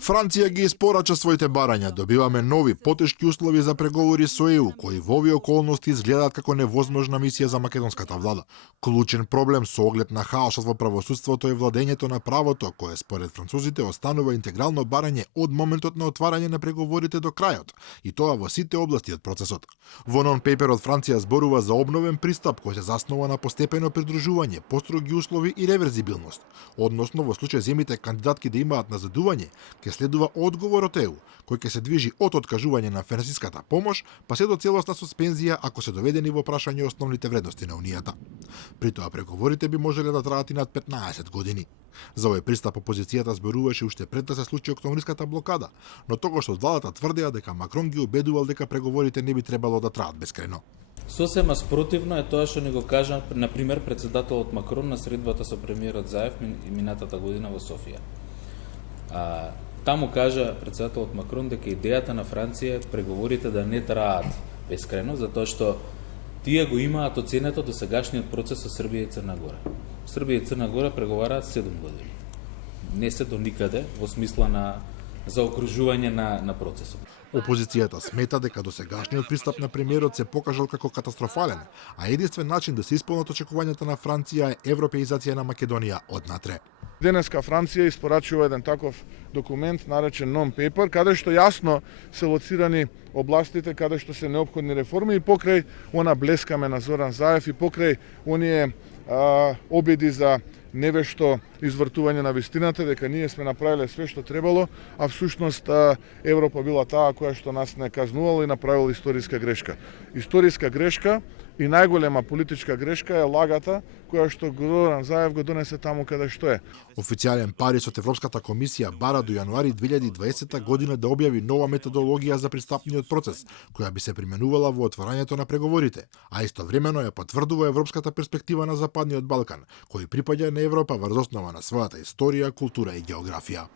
Франција ги испорача своите барања, добиваме нови, потешки услови за преговори со ЕУ, кои во овие околности изгледаат како невозможна мисија за македонската влада. Клучен проблем со оглед на хаосот во правосудството е владењето на правото, кое според французите останува интегрално барање од моментот на отварање на преговорите до крајот, и тоа во сите области од процесот. Во нон-пейперот Франција зборува за обновен пристап кој се заснова на постепено придружување, построги услови и реверзибилност. Односно, во случај земите кандидатки да имаат назадување, ќе следува одговор од ЕУ, кој ќе се движи од откажување на финансиската помош, па се до целосна суспензија ако се доведени во прашање основните вредности на Унијата. При тоа преговорите би можеле да траат и над 15 години. За овој пристап опозицијата зборуваше уште пред да се случи октомвриската блокада, но тогаш од владата тврдеа дека Макрон ги убедувал дека преговорите не би требало да траат бескрајно. Сосема спротивно е тоа што ни го кажа, например, председателот Макрон на средбата со премиерот Заев минатата година во Софија. Таму кажа председателот Макрон дека идејата на Франција е преговорите да не траат бескрајно, затоа што тие го имаат оценето до сегашниот процес со Србија и Црна Гора. Србија и Црна Гора преговараат 7 години. Не се до никаде во смисла на заокружување на процесот. Опозицијата смета дека досегашниот пристап на премиерот се покажал како катастрофален, а единствен начин да се исполнат очекувањата на Франција е европеизација на Македонија однатре. Денеска Франција испорачува еден таков документ наречен non-paper, каде што јасно се лоцирани областите каде што се неопходни реформи и покрај она блескаме на Зоран Заев и покрај оние обиди за невешто извртување на вистината, дека ние сме направиле све што требало, а всушност Европа била таа која што нас не казнувала и направила историска грешка. Историска грешка и најголема политичка грешка е лагата која што Зоран Заев го донесе таму каде што е. Официјален Париж од Европската комисија бара до јануари 2020 година да објави нова методологија за пристапниот процес, која би се применувала во отварањето на преговорите, а истовремено ја потврдува европската перспектива на Западниот Балкан, кој припаѓа на Европа врз основа на својата историја, култура и географија.